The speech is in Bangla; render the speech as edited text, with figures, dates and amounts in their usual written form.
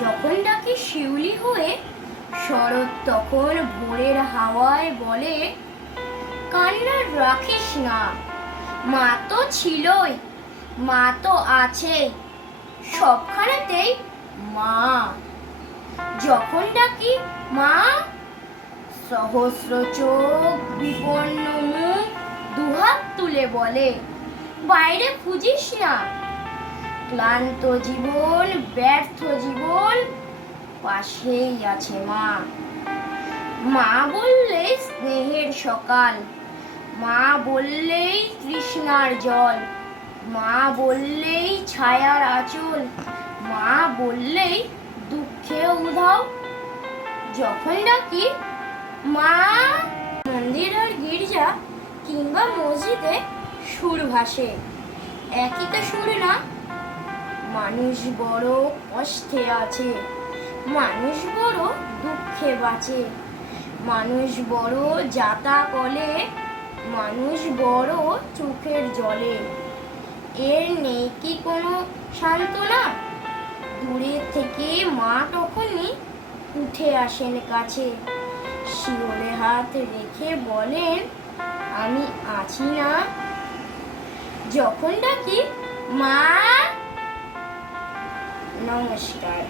যখন ডাকি শিউলি হয়ে শরৎ তখন ভোরের হাওয়ায় বলে, কান্না রাখিস না, মা তো ছিলই, মা তো আছে, সবখানেতেই মা। যখন ডাকি মা, সহস্র চোখ বিপন্ন মুখ দুহাত তুলে বলে, বাইরে খুঁজিস না, ক্লান্ত জীবন ব্যর্থ জীবন পাশেই আছে মা। মা বললেই স্নেহের সকাল, মা বললেই তৃষ্ণার জল, মা বললেই ছায়ার আঁচল, মা বললেই দুঃখে উধাও। যখন ডাকি মা, মন্দির আর গির্জা কিংবা মসজিদে সুর ভাসে, একই তো সুর না? মানুষ বড় কষ্টে আছে, মানুষ বড় দুঃখে বাঁচে, মানুষ বড় যাতা কলে, মানুষ বড় চোখের জলে। এর নেই কি কোনো সান্ত্বনা? দূরে থেকে মা তখনই উঠে আসেন কাছে, শিওরে হাত রেখে বলেন, আমি আছি না। যখন ডাকি মা, নমস্কার।